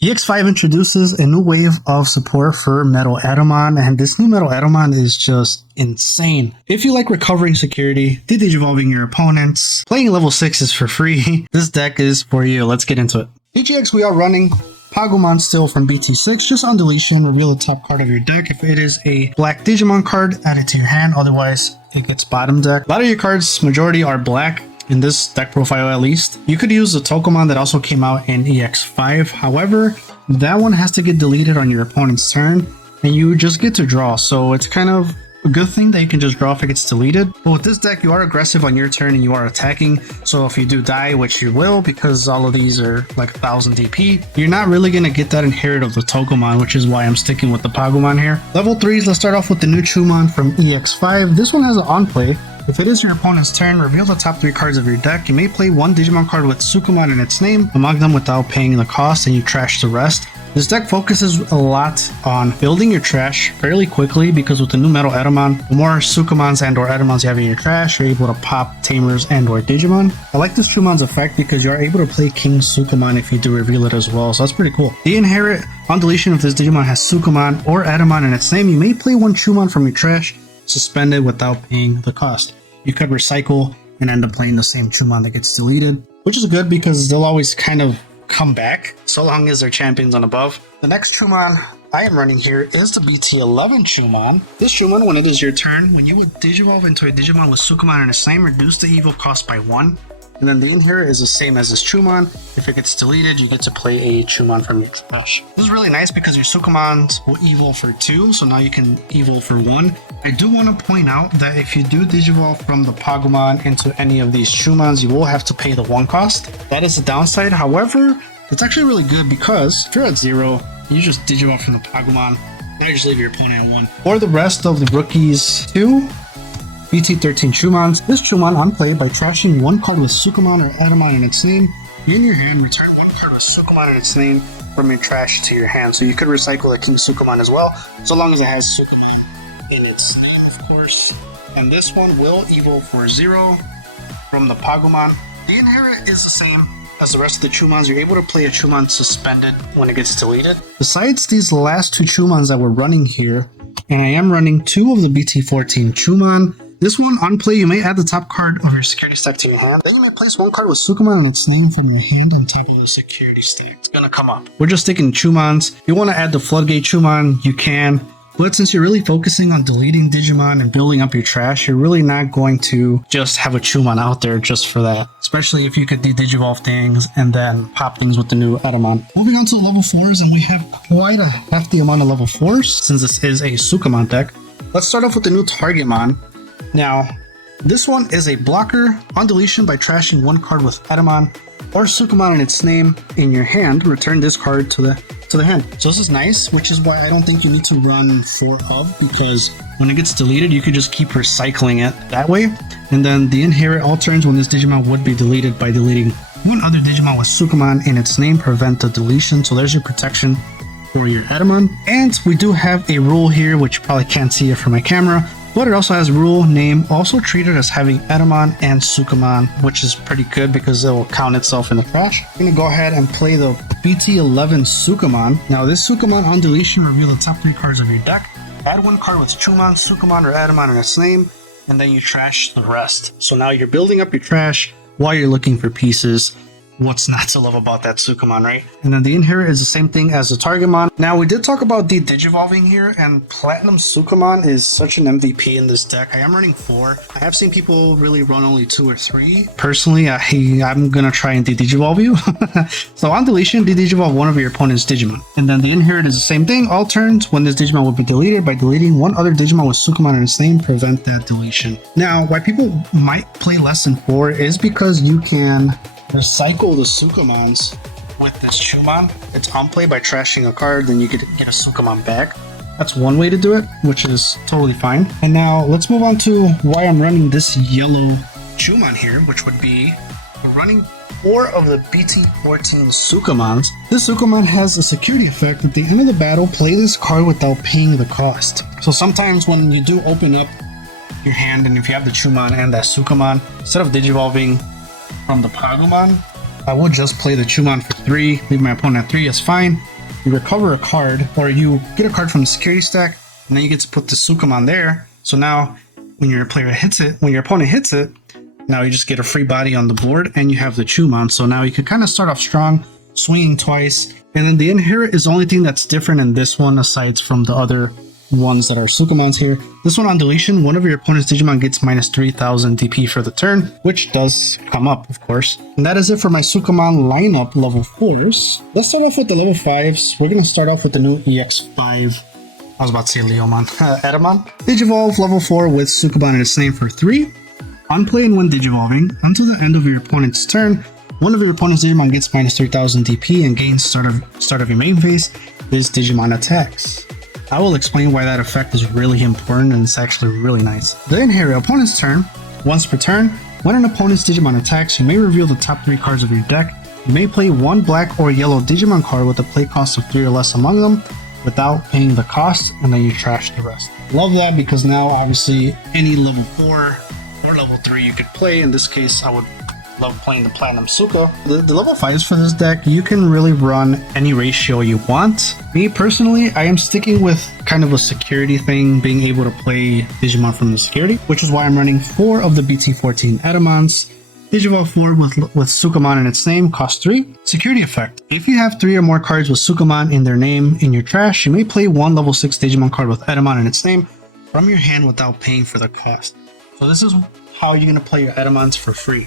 EX5 introduces a new wave of support for MetalEtemon, and this new MetalEtemon is just insane. If you like recovering security, di-digivolving your opponents, playing level 6 is for free, this deck is for you. Let's get into it. DGX, we are running Pagumon still from BT6. Just on deletion, reveal the top card of your deck. If it is a black Digimon card, add it to your hand, otherwise it gets bottom deck. A lot of your cards, majority are black. In this deck profile at least. You could use the Tokomon that also came out in EX5. However, that one has to get deleted on your opponent's turn and you just get to draw. So it's kind of a good thing that you can just draw if it gets deleted. But with this deck, you are aggressive on your turn and you are attacking. So if you do die, which you will because all of these are like 1000 DP, you're not really going to get that inherit of the Tokomon, which is why I'm sticking with the Pagumon here. Level 3s, let's start off with the new Chumon from EX5. This one has an on play. If it is your opponent's turn, reveal the top 3 cards of your deck. You may play one Digimon card with Sukumon in its name among them without paying the cost, and you trash the rest. This deck focuses a lot on building your trash fairly quickly because with the new MetalEtemon, the more Sukumons and or Etemons you have in your trash, you're able to pop Tamers and or Digimon. I like this Chumon's effect because you are able to play King Sukumon if you do reveal it as well, so that's pretty cool. The inherit on deletion if this Digimon has Sukumon or Etemon in its name, you may play one Chumon from your trash suspended without paying the cost. You could recycle and end up playing the same Chumon that gets deleted, which is good because they'll always kind of come back so long as they're champions on above. The next Chumon I am running here is the BT11 Chumon. This Chumon, when it is your turn, when you would digivolve into a Digimon with Sukumon in its name, reduce the evil cost by 1. And then the inherit is the same as this Chumon. If it gets deleted, you get to play a Chumon from your trash. This is really nice because your Sukumons will evil for 2, so now you can evil for 1. I do want to point out that if you do digivolve from the Pagumon into any of these Chumons, you will have to pay the 1 cost. That is the downside. However, it's actually really good because if you're at 0, you just digivolve from the Pagumon. Now you just leave your opponent at 1. For the rest of the rookies too, BT13 Chumons. This Chumon on play by trashing 1 card with Sukumon or Etemon in its name. In your hand, return 1 card with Sukumon in its name from your trash to your hand. So you could recycle a King Sukumon as well, so long as it has Sukumon in its name, of course. And this one will evil for 0 from the Pagumon. The inherit is the same as the rest of the Chumons. You're able to play a Chumon suspended when it gets deleted. Besides these last 2 Chumons that we're running here, and I am running 2 of the BT14 Chumon. This one, on play, you may add the top card of your security stack to your hand. Then you may place 1 card with Sukumon in its name from your hand on top of the security stack. It's gonna come up. We're just sticking Chumons. If you want to add the Floodgate Chumon, you can. But since you're really focusing on deleting Digimon and building up your trash, you're really not going to just have a Chumon out there just for that. Especially if you could de-digivolve things and then pop things with the new Etemon. Moving on to the level 4s, and we have quite a hefty amount of level 4s since this is a Sukumon deck. Let's start off with the new Targetmon. Now, this one is a blocker on deletion by trashing 1 card with Etemon or Sukumon in its name in your hand. Return this card to the hand. So this is nice, which is why I don't think you need to run 4 of, because when it gets deleted, you could just keep recycling it that way. And then the inherit all turns when this Digimon would be deleted by deleting 1 other Digimon with Sukumon in its name, prevent the deletion. So there's your protection for your Etemon. And we do have a rule here, which you probably can't see it from my camera, but it also has rule name, also treated as having Etemon and Sukumon, which is pretty good because it will count itself in the trash. I'm going to go ahead and play the BT11 Sukumon. Now this Sukumon on deletion, reveal the top 3 cards of your deck. Add 1 card with Chumon, Sukumon, or Etemon in its name, and then you trash the rest. So now you're building up your trash while you're looking for pieces. What's not to love about that Sukumon, right? And then the inherit is the same thing as the Targetmon. Now, we did talk about di-digivolving here, and Platinum Sukumon is such an MVP in this deck. I am running 4. I have seen people really run only 2 or 3. Personally, I'm gonna try and di-digivolve you. So on deletion, di-digivolve 1 of your opponent's Digimon. And then the inherit is the same thing. All turns when this Digimon will be deleted by deleting 1 other Digimon with Sukumon in its name, prevent that deletion. Now, why people might play less than 4 is because you can recycle the Sukumons with this Chumon. It's on play by trashing a card, then you get a Sukumon back. That's one way to do it, which is totally fine. And now let's move on to why I'm running this yellow Chumon here, which would be running 4 of the BT14 Sukumons. This Sukumon has a security effect. At the end of the battle, play this card without paying the cost. So sometimes when you do open up your hand, and if you have the Chumon and that Sukumon, instead of digivolving from the Pagumon, I would just play the Chumon for 3, leave my opponent at 3, that's fine. You recover a card, or you get a card from the security stack, and then you get to put the Sukamon there. So now, when your opponent hits it, now you just get a free body on the board, and you have the Chumon. So now you can kind of start off strong, swinging twice, and then the Inherit is the only thing that's different in this one, aside from the other ones that are Sukamons here. This one on deletion, one of your opponent's Digimon gets minus 3000 DP for the turn, which does come up, of course. And that is it for my Sukamon lineup level 4s. Let's start off with the level 5s. We're going to start off with the new EX5. I was about to say Leomon. Etemon. Digivolve level 4 with Sukamon in its name for 3. On play and when Digivolving, until the end of your opponent's turn, one of your opponent's Digimon gets minus 3000 DP and gains start of your main phase. This Digimon attacks. I will explain why that effect is really important, and it's actually really nice. The Inherit opponent's turn. Once per turn, when an opponent's Digimon attacks, you may reveal the top 3 cards of your deck. You may play one black or yellow Digimon card with a play cost of 3 or less among them without paying the cost, and then you trash the rest. Love that, because now obviously any level 4 or level 3 you could play. In this case, I would love playing the Platinum Suka. The level 5s for this deck, you can really run any ratio you want. Me personally, I am sticking with kind of a security thing, being able to play Digimon from the security, which is why I'm running 4 of the BT14 Etemons. Digivolve 4 with Sukamon in its name, cost 3. Security effect. If you have 3 or more cards with Sukamon in their name in your trash, you may play one level 6 Digimon card with Etemon in its name from your hand without paying for the cost. So this is how you're going to play your Etemons for free.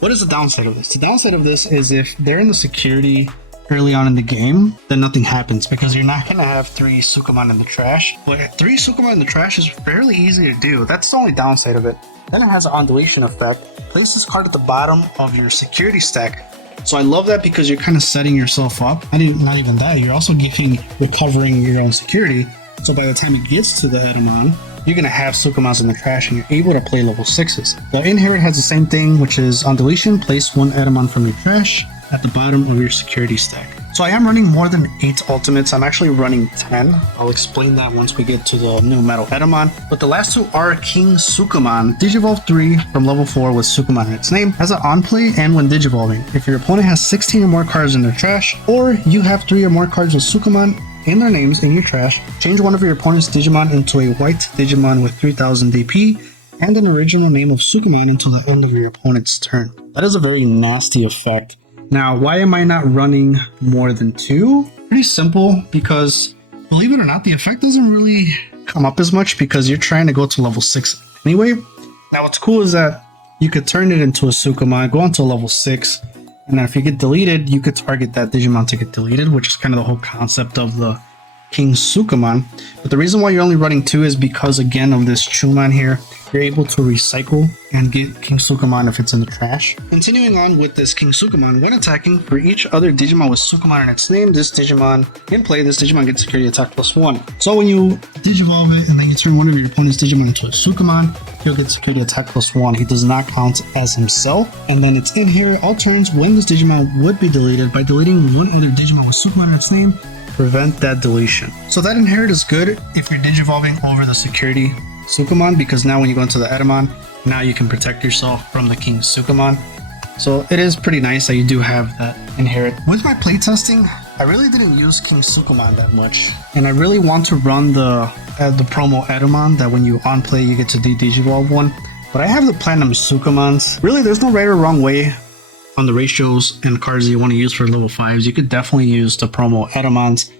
What is the downside of this? The downside of this is if they're in the security early on in the game, then nothing happens, because you're not going to have 3 Sukamon in the trash. But 3 Sukamon in the trash is fairly easy to do. That's the only downside of it. Then it has an on deletion effect. Place this card at the bottom of your security stack. So I love that, because you're kind of setting yourself up. Not even that, you're also recovering your own security. So by the time it gets to the Etemon, you're going to have Sukamons in the trash, and you're able to play level 6s. The Inherit has the same thing, which is on deletion, place one Etemon from your trash at the bottom of your security stack. So I am running more than 8 ultimates. I'm actually running 10. I'll explain that once we get to the new MetalEtemon. But the last 2 are King Sukamon. Digivolve 3 from level 4 with Sukamon in its name has an on play and when Digivolving. If your opponent has 16 or more cards in their trash, or you have 3 or more cards with Sukamon in their names in your trash, change one of your opponent's Digimon into a white Digimon with 3000 DP and an original name of Sukamon until the end of your opponent's turn. That is a very nasty effect. Now, why am I not running more than 2? Pretty simple, because believe it or not, the effect doesn't really come up as much because you're trying to go to level 6 anyway. Now, what's cool is that you could turn it into a Sukamon, go on to level 6, and then if you get deleted, you could target that Digimon to get deleted, which is kind of the whole concept of the King Sukamon. But the reason why you're only running 2 is because, again, of this Chumon here. You're able to recycle and get King Sukamon if it's in the trash. Continuing on with this King Sukamon, when attacking, for each other Digimon with Sukamon in its name, this Digimon gets security attack +1. So when you Digivolve it and then you turn one of your opponent's Digimon into a Sukamon, he'll get security attack +1. He does not count as himself. And then it's in here, all turns when this Digimon would be deleted by deleting one other Digimon with Sukamon in its name, prevent that deletion. So that Inherit is good if you're Digivolving over the security Sukamon, because now when you go into the Etemon, now you can protect yourself from the King Sukamon. So it is pretty nice that you do have that Inherit. With my playtesting, I really didn't use King Sukamon that much, and I really want to run the promo Etemon that when you on play you get to di-digivolve one. But I have the Platinum Sukamons. Really, there's no right or wrong way on the ratios and cards that you want to use for level 5s. You could definitely use the promo Etemons.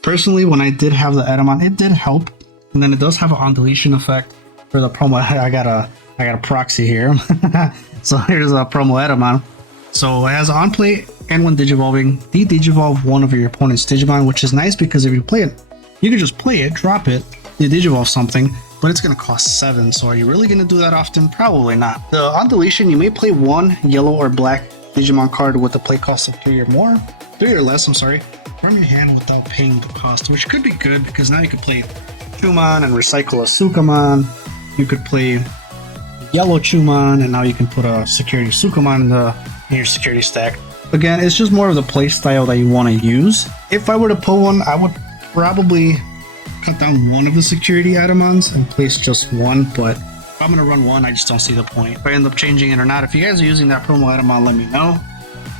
Personally, when I did have the Etemon, it did help. And then it does have an on deletion effect for the promo. I got a proxy here. So here's a promo Etemon. So it has on play and when Digivolving, di-digivolve one of your opponent's Digimon, which is nice because if you play it, you can just play it, drop it, di-digivolve something, but it's going to cost 7. So are you really going to do that often? Probably not. The on deletion, you may play one yellow or black Digimon card with a play cost of 3 or less, from your hand without paying the cost, which could be good because now you could play Chumon and recycle a Sukamon. You could play yellow Chumon and now you can put a security Sukamon in your security stack. Again, it's just more of the play style that you want to use. If I were to pull one, I would probably cut down one of the security Etemons and place just one, but if I'm going to run one, I just don't see the point. If I end up changing it or not, if you guys are using that promo Etemon, let me know.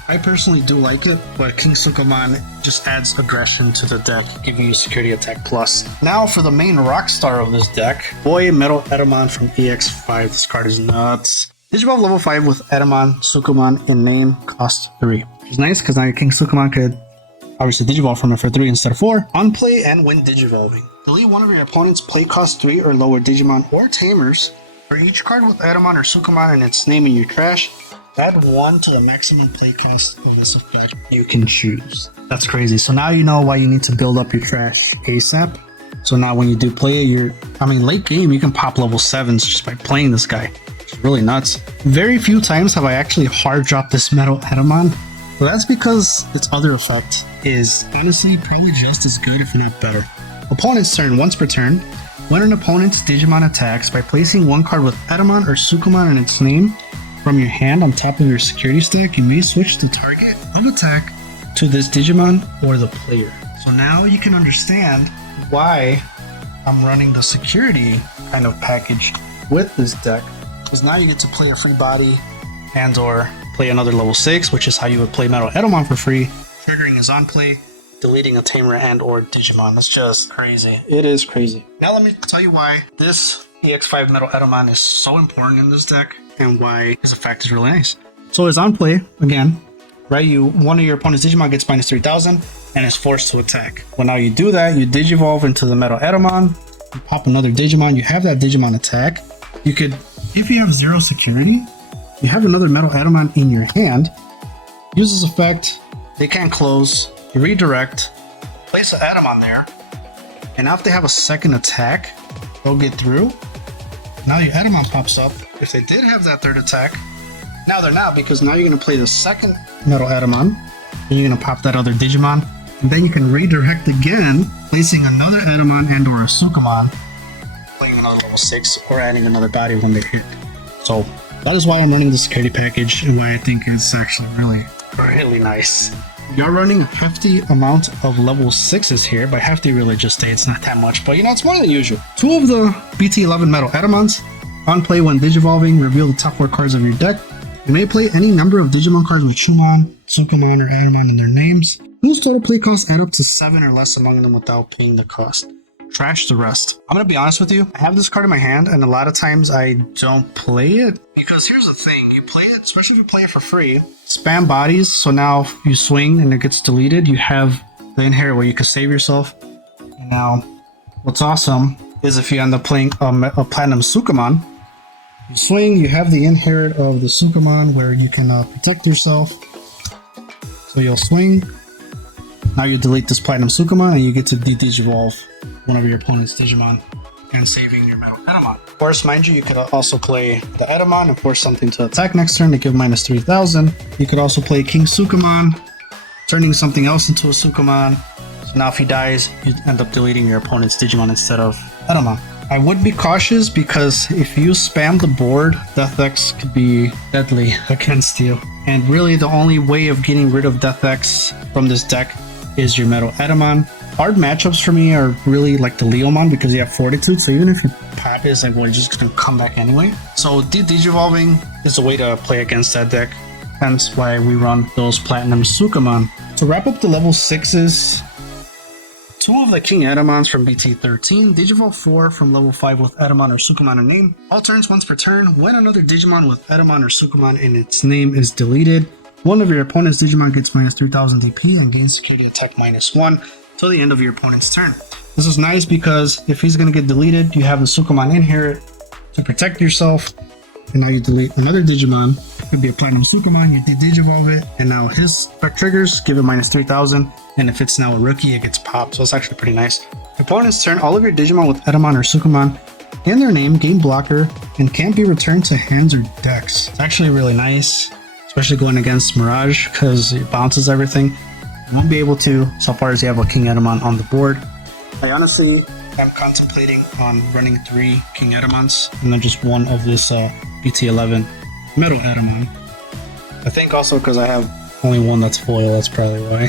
I personally do like it, but King Sukamon just adds aggression to the deck, giving you security attack plus. Now for the main rock star of this deck, boy, MetalEtemon from EX5. This card is nuts. Digivolve level 5 with Etemon, Sukamon in name, cost 3. Which is nice because now your King Sukamon could obviously Digivolve from it for 3 instead of 4. On play and when Digivolving. Delete one of your opponent's play cost 3 or lower Digimon or Tamers. For each card with Etemon or Sukamon and its name in your trash, add 1 to the maximum play cost of this effect you can choose. That's crazy. So now you know why you need to build up your trash ASAP. So now when you do play it, late game, you can pop level 7s just by playing this guy. It's really nuts. Very few times have I actually hard dropped this MetalEtemon. But that's because its other effect is honestly probably just as good, if not better. Opponent's turn. Once per turn, when an opponent's Digimon attacks by placing one card with Etemon or Sukamon in its name from your hand on top of your security stack, you may switch the target of attack to this Digimon or the player. So now you can understand why I'm running the security kind of package with this deck, because now you get to play a free body and or play another level 6, which is how you would play MetalEtemon for free. Triggering is on play, deleting a Tamer and or Digimon. That's just crazy. It is crazy. Now let me tell you why this EX5 MetalEtemon is so important in this deck and why his effect is really nice. So it's on play again, right? One of your opponent's Digimon gets minus 3000 and is forced to attack. Well, now you do that, you Digivolve into the MetalEtemon, you pop another Digimon, you have that Digimon attack. You could, if you have 0 security, you have another MetalEtemon in your hand. Use this effect, they can't close, you redirect, place an Etemon there, and now if they have a second attack, they'll get through. Now your Etemon pops up. If they did have that third attack, now they're not, because now you're going to play the second MetalEtemon, then you're going to pop that other Digimon, and then you can redirect again, placing another Etemon and or a Sukamon, playing another level 6, or adding another body when they hit. So that is why I'm running the security package and why I think it's actually really nice. You're running a hefty amount of level 6s here. By hefty, really just say it's not that much, but it's more than usual. 2 of the BT11 MetalEtemons. On play when Digivolving, reveal the top 4 cards of your deck. You may play any number of Digimon cards with Shumon, Sukamon, or Etemon in their names, whose total play costs add up to 7 or less among them without paying the cost. Trash the rest. I'm gonna be honest with you, I have this card in my hand and a lot of times I don't play it, because here's the thing, you play it, especially if you play it for free, spam bodies, so now if you swing and it gets deleted, you have the inherit where you can save yourself. Now, what's awesome is if you end up playing a Platinum Sukamon, you swing, you have the inherit of the Sukamon where you can protect yourself. So you'll swing, now you delete this Platinum Sukamon and you get to di-digivolve one of your opponent's Digimon and saving your MetalEtemon. Of course, mind you, you could also play the Etemon and force something to attack next turn to give minus 3000. You could also play King Sukamon, turning something else into a Sukamon. So now if he dies, you end up deleting your opponent's Digimon instead of Etemon. I would be cautious because if you spam the board, Death X could be deadly against you. And really the only way of getting rid of Death X from this deck is your MetalEtemon. Hard matchups for me are really like the Leomon because you have Fortitude, so even if you pop it, it's like, well, it's just gonna come back anyway. So di-digivolving is a way to play against that deck, hence why we run those Platinum Sukamon. To wrap up the level 6s, 2 of the King Etemons from BT13, Digivolve 4 from level 5 with Etemon or Sukamon in name. All turns once per turn, when another Digimon with Etemon or Sukamon in its name is deleted, one of your opponent's Digimon gets minus 3000 DP and gains security attack minus 1 till the end of your opponent's turn. This is nice because if he's going to get deleted, you have the Sukamon inherit to protect yourself, and now you delete another Digimon. It could be a Platinum Sukamon, you Digivolve it, and now his effect triggers, give it minus 3000, and if it's now a rookie, it gets popped, so it's actually pretty nice. Opponent's turn, all of your Digimon with Etemon or Sukamon in their name gain blocker and can't be returned to hands or decks. It's actually really nice, especially going against Mirage because it bounces everything. You won't be able to so far as you have a King Etemon on the board. I honestly am contemplating on running 3 King Etemons and then just 1 of this BT11 MetalEtemon. I think also because I have only 1 that's foil, that's probably why.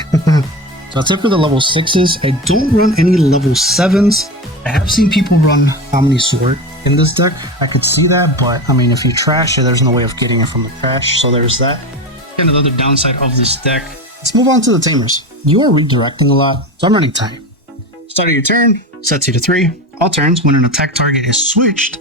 So that's it for the level 6s. I don't run any level 7s. I have seen people run Omni Sword in this deck. I could see that, but I mean, if you trash it, there's no way of getting it from the trash, so there's that. Kind of the other downside of this deck. Let's move on to the Tamers. You are redirecting a lot, so I'm running tie. Start of your turn, sets you to 3. All turns, when an attack target is switched,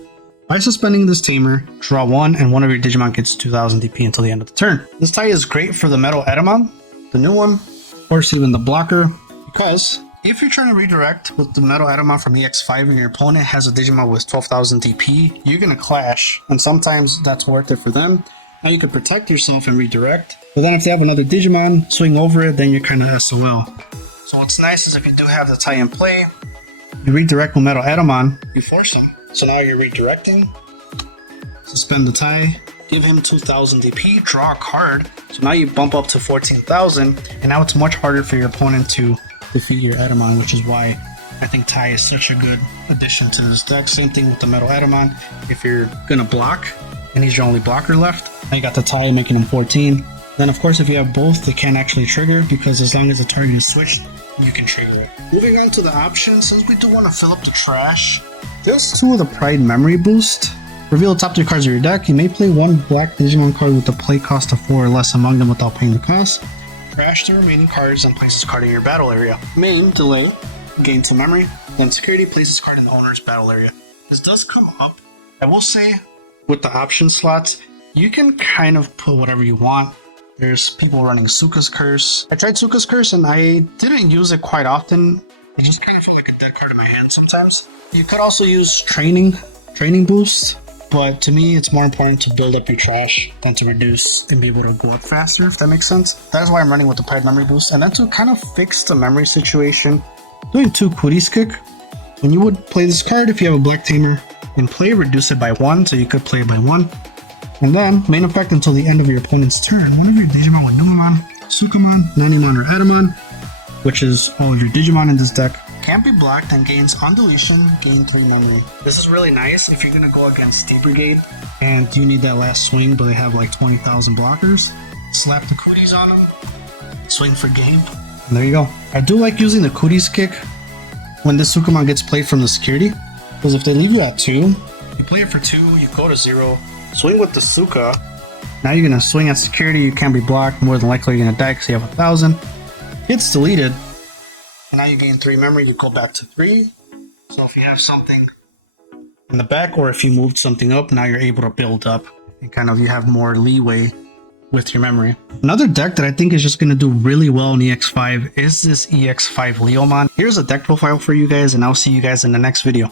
by suspending this Tamer, draw 1 and one of your Digimon gets 2000 DP until the end of the turn. This tie is great for the MetalEtemon, the new one, of course even the blocker, because if you're trying to redirect with the MetalEtemon from EX5 and your opponent has a Digimon with 12,000 DP, you're going to clash, and sometimes that's worth it for them. Now you can protect yourself and redirect, but then if they have another Digimon, swing over it, then you're kind of SOL. So what's nice is if you do have the tie in play, you redirect with MetalEtemon, you force him. So now you're redirecting, suspend the tie, give him 2000 DP, draw a card. So now you bump up to 14,000, and now it's much harder for your opponent to defeat your Etemon, which is why I think tie is such a good addition to this deck. Same thing with the MetalEtemon. If you're gonna block, and he's your only blocker left, now you got the tie making him 14. Then of course if you have both, they can't actually trigger, because as long as the target is switched, you can trigger it. Moving on to the options, since we do want to fill up the trash, just 2 of the Pride Memory Boost. Reveal the top 3 cards of your deck. You may play 1 black Digimon card with the play cost of 4 or less among them without paying the cost. Trash the remaining cards and place this card in your battle area. Main, delay, gain 2 memory. Then security, place this card in the owner's battle area. This does come up. I will say, with the option slots, you can kind of put whatever you want. There's people running Suka's Curse. I tried Suka's Curse and I didn't use it quite often. I just kind of feel like a dead card in my hand sometimes. You could also use training boost, but to me it's more important to build up your trash than to reduce and be able to go up faster, if that makes sense. That's why I'm running with the Pride Memory Boost. And then to kind of fix the memory situation, doing 2 Cooties Kick. When you would play this card, if you have a Black Tamer in play, reduce it by 1, so you could play it by 1. And then, main effect until the end of your opponent's turn, one of your Digimon with Numemon, Sukamon, Nanimon, or Etemon, which is all of your Digimon in this deck, can't be blocked and gains on deletion, gain 3 memory. This is really nice if you're going to go against Steam Brigade and you need that last swing, but they have like 20,000 blockers. Slap the cooties on them, swing for game, and there you go. I do like using the Cooties Kick when this Sukamon gets played from the security, because if they leave you at 2, you play it for 2, you go to 0, swing with the Suka. Now you're going to swing at security, you can't be blocked, more than likely you're going to die because you have 1,000. Gets deleted, and now you gain 3 memory, you go back to 3. So if you have something in the back, or if you moved something up, now you're able to build up, and kind of you have more leeway with your memory. Another deck that I think is just going to do really well in EX5 is this EX5 Leomon. Here's a deck profile for you guys, and I'll see you guys in the next video.